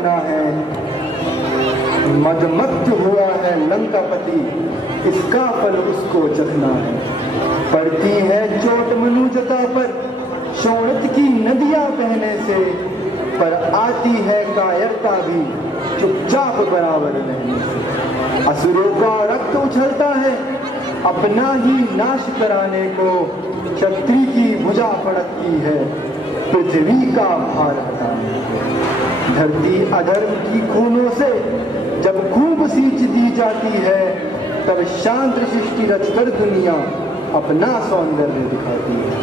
रखना है। मदमस्त हुआ है लंकापति, इसका फल उसको चखना है। पड़ती है चोट मनुजता पर शोणित की नदियां बहने से, पर आती है कायरता भी चुपचाप बराबर रहने से। असुरों का रक्त उछलता है अपना ही नाश कराने को, क्षत्रिय की भुजा फड़कती है पृथ्वी का भार हटाने को। धरती अधर्म की खूनों से जब खूब सींच दी जाती है, तब शांत सृष्टि रचकर दुनिया अपना सौंदर्य दिखाती है।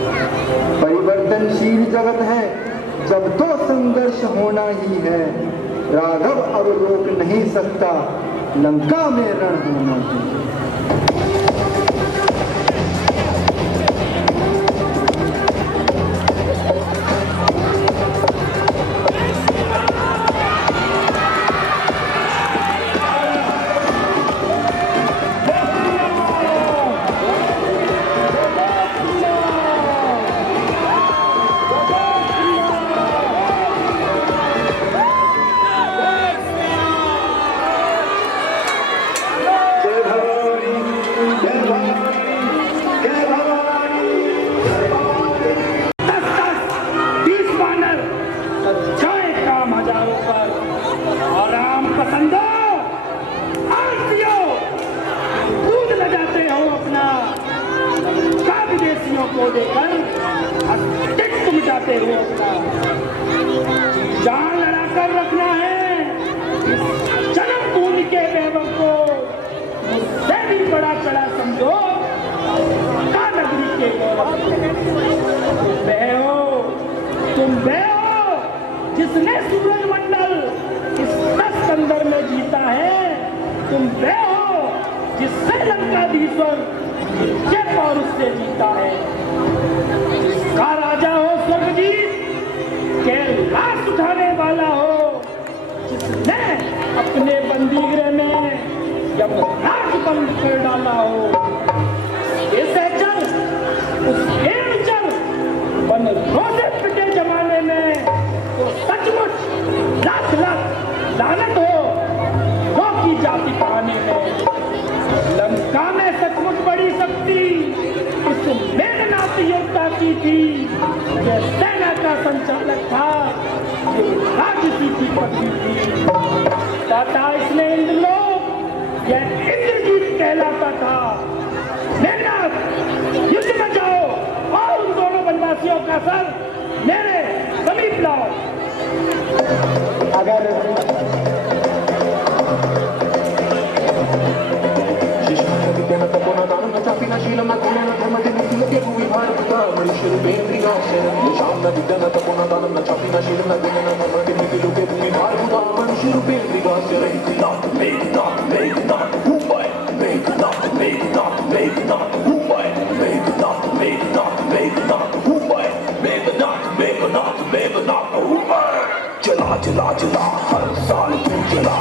परिवर्तनशील जगत है जब तो संघर्ष होना ही है। राघव अब रोक नहीं सकता, लंका में रण होना ही है। को लेकर अस्तित्व मिटाते हुए अपना जान लड़ाकर रखना है। जन्म भूमि के वैभव को मुझसे भी बड़ा चढ़ा समझो नगरी के तुम वह हो जिसने सूरज मंडल इस अंदर में जीता है। तुम वह हो जिससे लंकाधीश्वर के पौरुष से जीता है। जिसका राजा हो स्वर्गजीत के लाश उठाने वाला हो, जिसने अपने बंदीगृह में जब राज बंद कर डाला हो। ऐसे चल उसके चल बन रोजे पिटे जमाने में तो सचमुच लाख लाख लानत हो वो की जाति पाने में। लंका में सचमुच बड़ी शक्ति इस मेघनाथ योद्धा की थी। यह सेना का संचालक था, ये राजसी की पत्नी थी। पता इसने इंद्रलोक यह इंद्रजीत कहलाता था। मेघनाथ युद्ध में जाओ और उन दोनों वनवासियों का सर मेरे समीप लाओ। अगर चला चला चला हर साल तू चला,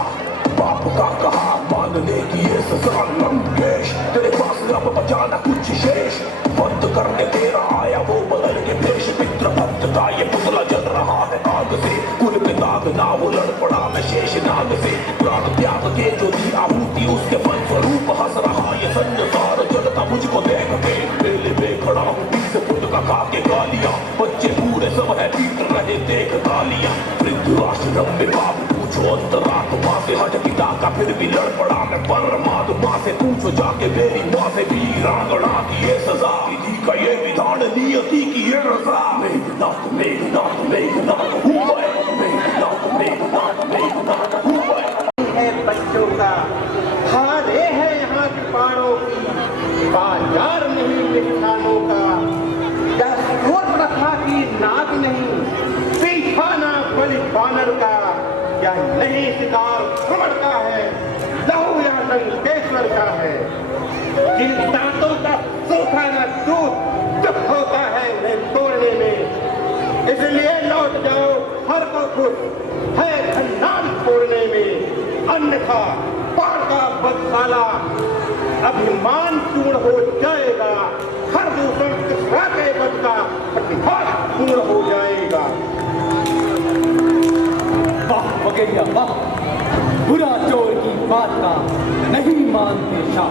बाप का कहा मानने की ये सजा। लंकेश तेरे पास अब बचाना कुछ शेष, बंद करने तेरा आया वो बदल के पेश। मित्र भक्त का ये पुतला जल रहा है आग से, कुल में दाग ना वो लड़ पड़ा मैं शेष नाग से। प्राण त्याग के जो दी आहुति उसके फल स्वरूप हंस रहा ये संसार जलता मुझको देख के। मेले में खड़ा हूँ 20 फुट का खा के गालियां, बच्चे बूढ़े सब है पीट रहे देख गालियां। वृद्धाश्रम में बाप पूछो अंतरात्मा से, हज पिता का फिर भी लड़ पड़ा मैं परमात्मा से। पूछो जाके मेरी माँ से वीरांगना की ये सजा, विधि का ये विधान नियति की ये रजा। मेघनाथ मेघनाथ मेघनाथ हूँ मैं, मेघनाथ मेघनाथ मेघनाथ हूँ मैं। है बच्चों का हारे है यहाँ के पाड़ों की, बाजार नहीं मिठानों का। दस्तूर प्रथा की नाक नहीं, पीछाना बलि बानर का। या नहीं शिकार भ्रमण का है, लहू या लंकेश्वर का है। जिन दांतों का सूखा न दूध दुख होता है उन्हें तोड़ने में। इसलिए लौट जाओ हर को खुश है खंडान तोड़ने में। अन्यथा पार का बदसाला अभिमान चूर्ण हो जाएगा, हर दूसरे के बद का प्रतिभास पूर्ण हो जाएगा। वाह वगैया वाह, बुरा चोर की बात का नहीं मानते शाह।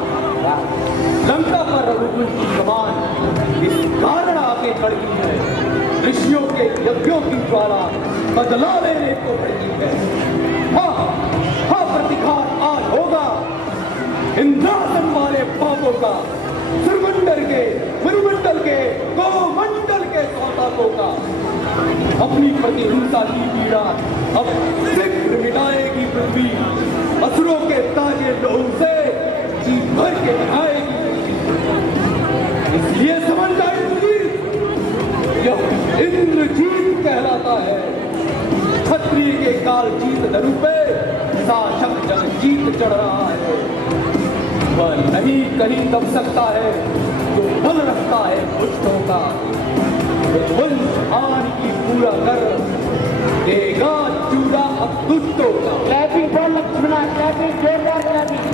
लंका पर रघुकुल की कमान इस कारण आके खड़ी है, ऋषियों के यज्ञों की ज्वाला बदला लेने को खड़ी है। हाँ हाँ, प्रतिघात आज होगा इंद्रासन वाले पापों का, सुरमंडल के, मरुमंडल के, गोमंडल के सौतापों का। अपनी प्रतिहिंसा की पीड़ा अब शीघ्र मिटाएगी पृथ्वी, असुरों के ताजे लोहू से जी भर के नहाएगी। इसलिए समझ जाए यह इंद्रजीत कहलाता है। क्षत्रिय के काल जीत दरु पे शासक जग जीत चढ़ रहा है। वह नहीं कहीं दब सकता है जो बल रखता है दुष्टों का। वंश आन की पूरा कर देगा चूड़ा अब दुष्टों का। क्लैपिंग फॉर लक्ष्मणा, क्लैपिंग, जोरदार क्लैपिंग।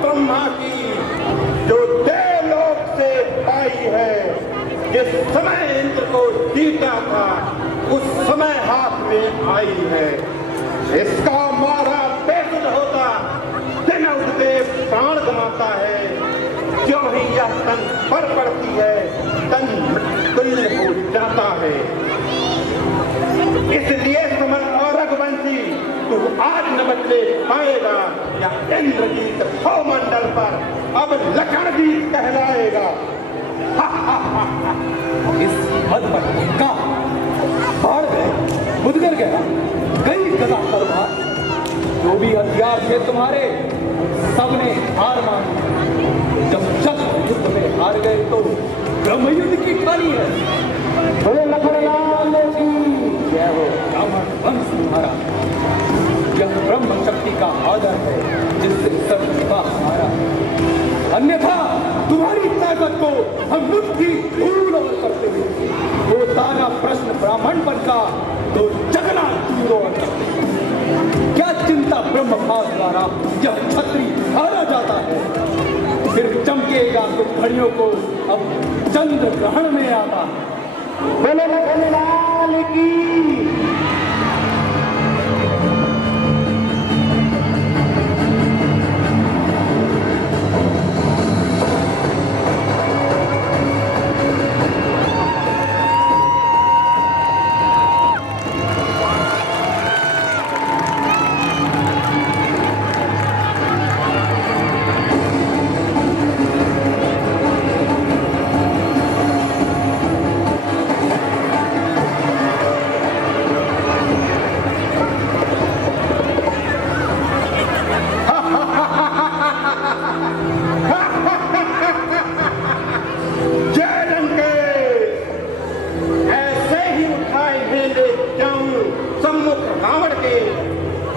ब्रह्मा की जो देवलोक से पाई है। जिस समय इंद्र को जीता था उस समय हाथ में आई है। इसका मारा बेसुध होता दिन उठते प्राण गंवाता है। क्यों ही यह तन पर पड़ती है, तन तुल्य हो जाता है। इसलिए समर और रघुवंशी तू आज न बदले पाएगा, या इंद्रजीत भवमंडल पर अब लखनजीत कहलाएगा। इस मद पर का बाढ़ गए, मुदगर गया, कई गदा तलवार, जो भी हथियार थे तुम्हारे सबने हार मानी। जब शस्त्र युद्ध में हार गए तो ब्रह्म युद्ध की खानी है। बोले लखनलाल की जय हो। ब्राह्मण वंश तुम्हारा, यह ब्रह्म शक्ति का आदर है जिससे सब विवाह हमारा। अन्यथा तुम्हारी ताकत को हम मुट्ठी धूल करते हुए वो तारा प्रश्न ब्राह्मण पर का तो जगना चूरों करते। क्या चिंता ब्रह्म भाव द्वारा यह क्षत्रिय हारा जाता है। फिर चमकेगा कुछ घड़ियों को अब चंद्र ग्रहण में आता है। बोले लखनलाल की।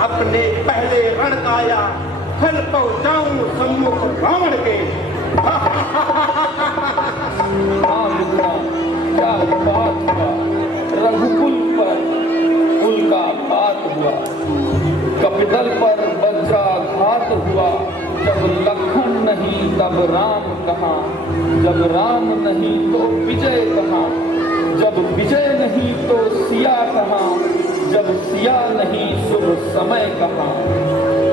अपने पहले रण काया फल पहुंचाऊं सम्मुख रावण के। क्या बात हुआ, रघुकुल पर कुल का बात हुआ। कपितल पर वज्राघात हुआ। जब लखन नहीं तब राम कहाँ, जब राम नहीं तो विजय कहाँ, जब विजय नहीं तो सिया कहाँ, जब सिया नहीं शुभ समय कहाँ।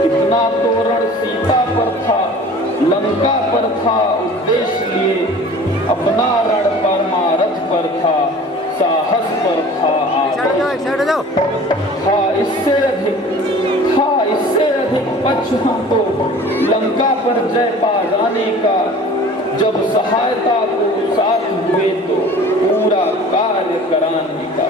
इतना तोरण सीता पर था, लंका पर था उद्देश्य लिए, अपना रण परमारथ पर था, साहस पर था इससे अधिक पक्ष हमको लंका पर जय पा जाने का। जब सहायता को साथ हुए तो पूरा कार्य कराने का।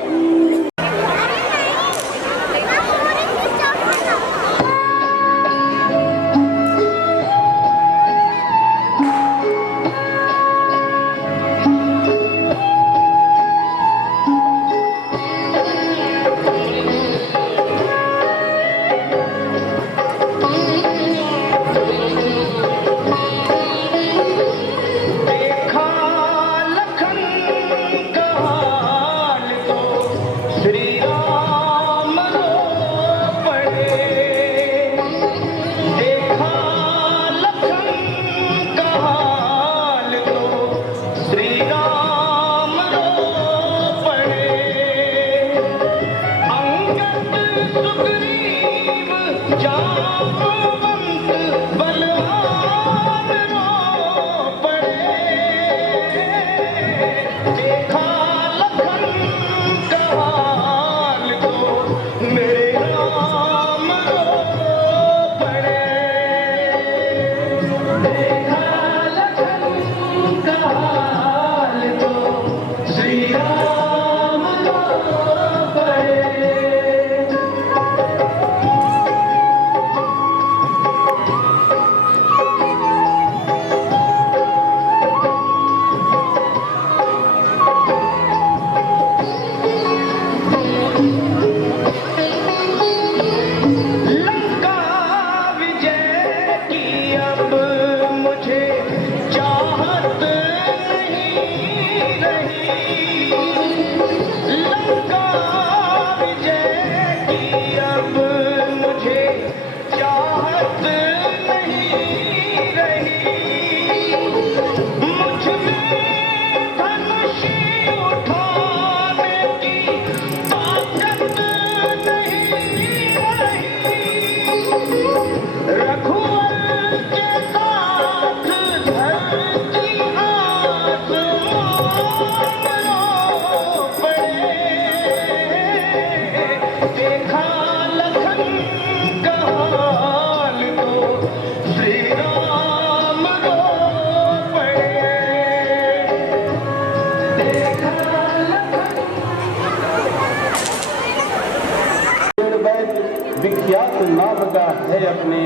विख्यात नाम का है अपने,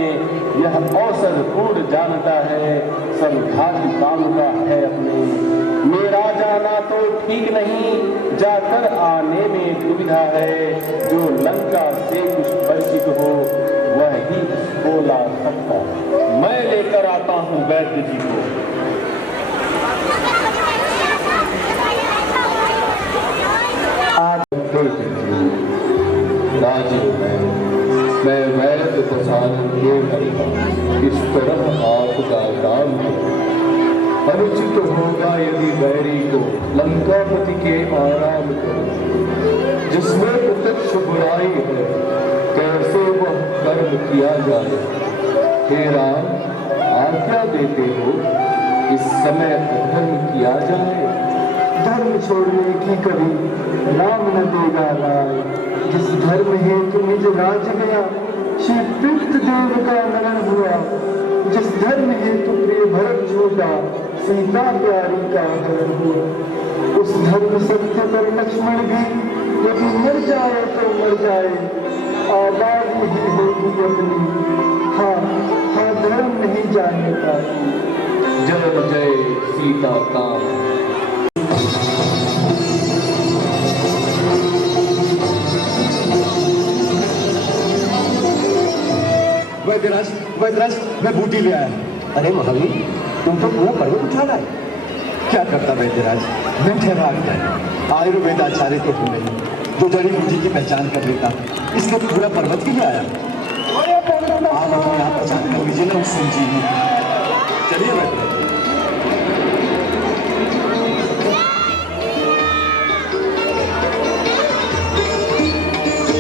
यह औसत कूड़ जानता है, सब घाती काम का है अपने। मेरा जाना तो ठीक नहीं, जाकर आने में दुविधा है, जो लंका से कुछ परिचित हो वह ही बोला सकता है। मैं लेकर आता हूँ वैद्य जी को। राजीव मैं वैद्य प्रसाद क्यों करता, इस तरह आपका काम अनुचित होगा यदि बैरी को लंकापति के आराम को, जिसमें प्रत्यक्ष बुराई है कैसे वह कर्म किया जाए। हे राम आज्ञा देते हो इस समय अधर्म किया जाए। धर्म छोड़ने की कभी नाम न देगा राय, जिस धर्म हेतु निज राज गया श्री पृथ देव का नरण हुआ। जिस धर्म हेतु प्रिय भरत छूटा सीता प्यारी का हरण हुआ। उस धर्म सत्य पर लक्ष्मण भी यदि मर जाए तो मर जाए, आवाज ही होगी अपनी। हाँ हाँ धर्म नहीं जाने पाती। जय जय सीता काम। वैद्यराज मैं बूटी ले आया। अरे महावीर, तुम तो पूरा पर्वत उठा रहा है। क्या करता वैद्यराज, मैं ठहरा गया। आयुर्वेद आचार्य तो हूँ नहीं, जो जड़ी बूटी की पहचान कर लेता, इसलिए पूरा पर्वत ही आया। आप अपने यहाँ पहचान कर लीजिए ना उस संजीवनी। चलिए वैद्यराज।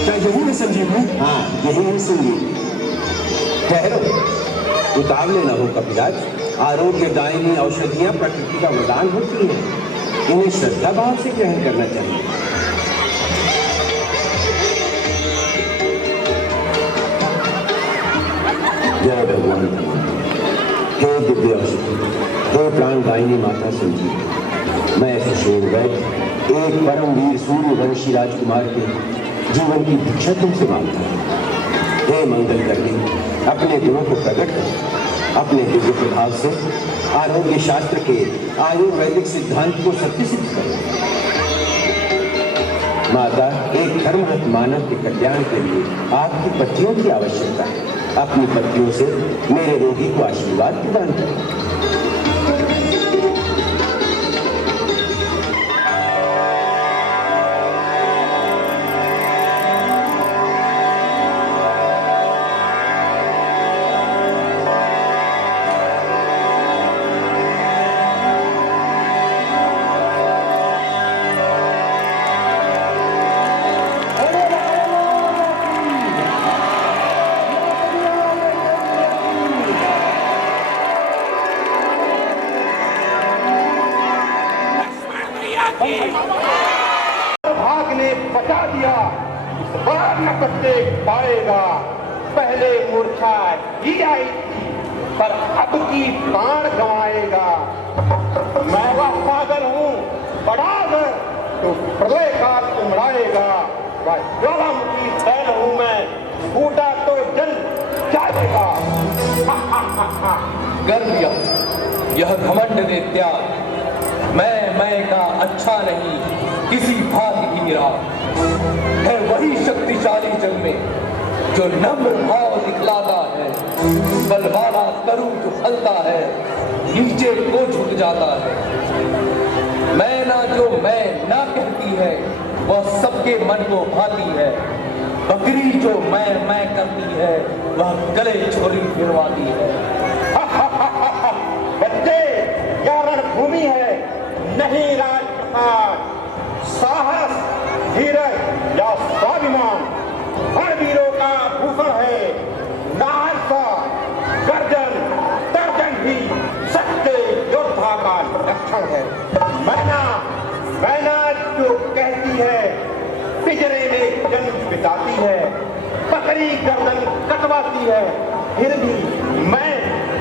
क्या यही है संजीवनी? हाँ यही है संजीवनी। ठहरो, उतावले न हो कपिराज। आरोग्यदायिनी औषधियां प्रकृति का वरदान होती हैं, इन्हें श्रद्धा भाव से ग्रहण करना चाहिए। जय भगवान। हे दिव्य औषधि, हे प्राणदायिनी माता संजीव, मैं सुशेर वैद्य एक परमवीर सूर्यवंशी राजकुमार के जीवन की भिक्षा तुमसे मांगता हूँ। हे मंगल करके अपने गुणों को प्रकट कर अपने दिव्य प्रभाव से आरोग्य शास्त्र के आयुर्वेदिक सिद्धांत को सत्य सिद्ध करो। माता, एक धर्मरत मानव के कल्याण के लिए आपकी पत्नियों की आवश्यकता है। अपनी पत्नियों से मेरे रोगी को आशीर्वाद प्रदान करें। भाग ने बचा दिया, इस बार न बच्चे पाएगा। पहले मूर्छा ही आई थी, पर अब की प्राण गंवाएगा। मैं वह पागल हूँ बड़ागर, तो प्रलय काल उमड़ाएगा। वह ज्वालामुखी सैल हूँ मैं, फूटा तो जल जाएगा। कर दिया यह घमंड ने त्याग, मैं का अच्छा नहीं किसी भाग ही मेरा। है वही शक्तिशाली जग में जो नम्र भाव दिखलाता है, बलवाला करूं जो फलता है, नीचे को झुक जाता है। मैं ना जो मैं ना कहती है, वह सबके मन को भाती है। बकरी जो मैं करती है, वह गले छोरी फिरवाती है। बच्चे, यह रणभूमि है नहीं राजप्रसाद। साहस, धीरज या स्वाभिमान रणवीरों का भूषण है। नाहरसा, गर्जन, तर्जन भी सच्चे योद्धा का लक्षण है। मैना जो कहती है, पिंजरे में जन्म बिताती है। बकरी गर्दन कटवाती है, फिर भी मैं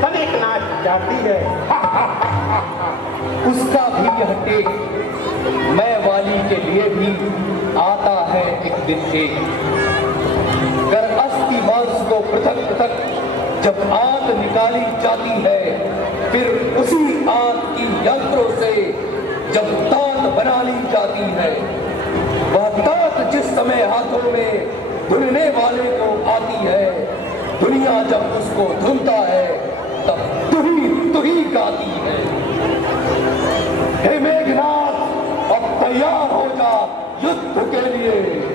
तनिकना चाहती है। उसका भी यह टेक मैं वाली के लिए भी आता है एक दिन एक। कर अस्थि मांस को पृथक पृथक जब आंत निकाली जाती है, फिर उसी आंत की यंत्रों से जब दांत बना ली जाती है, वह दांत जिस समय हाथों में धुलने वाले को आती है, दुनिया जब उसको धुलता है तब तू ही गाती है। हे मेघनाथ, अब तैयार हो जा युद्ध के लिए।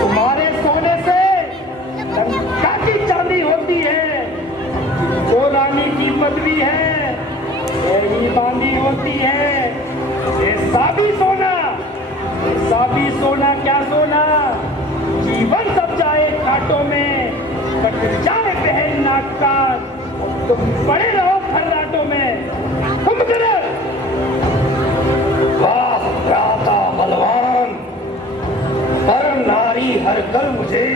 तुम्हारे सोने से लंका की चांदी होती है, जो रानी की पदवी है यही बांधी होती है। ऐसा भी सोना क्या सोना, जीवन सब जाए कांटों में, कट जाए बहन नाक का, तुम पड़े रहो खर्राटों में। कुंभकर्ण वाह भ्राता बलवान, पर नारी हर कल मुझे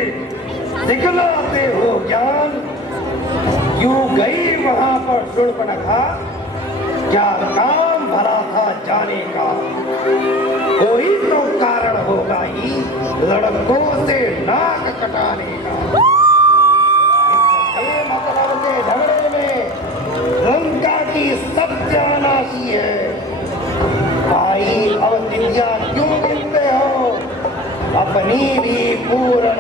दिखलाते हो ज्ञान। क्यों गई वहां पर शूर्पणखा, क्या काम भला था जाने का। कोई तो कारण होगा ही लड़कों से नाक कटाने का। इसके मतलब के झगड़े में लंका की सत्यानाशी है। भाई अब तिथियां क्यों गिनते हो, अपनी भी पूर्ण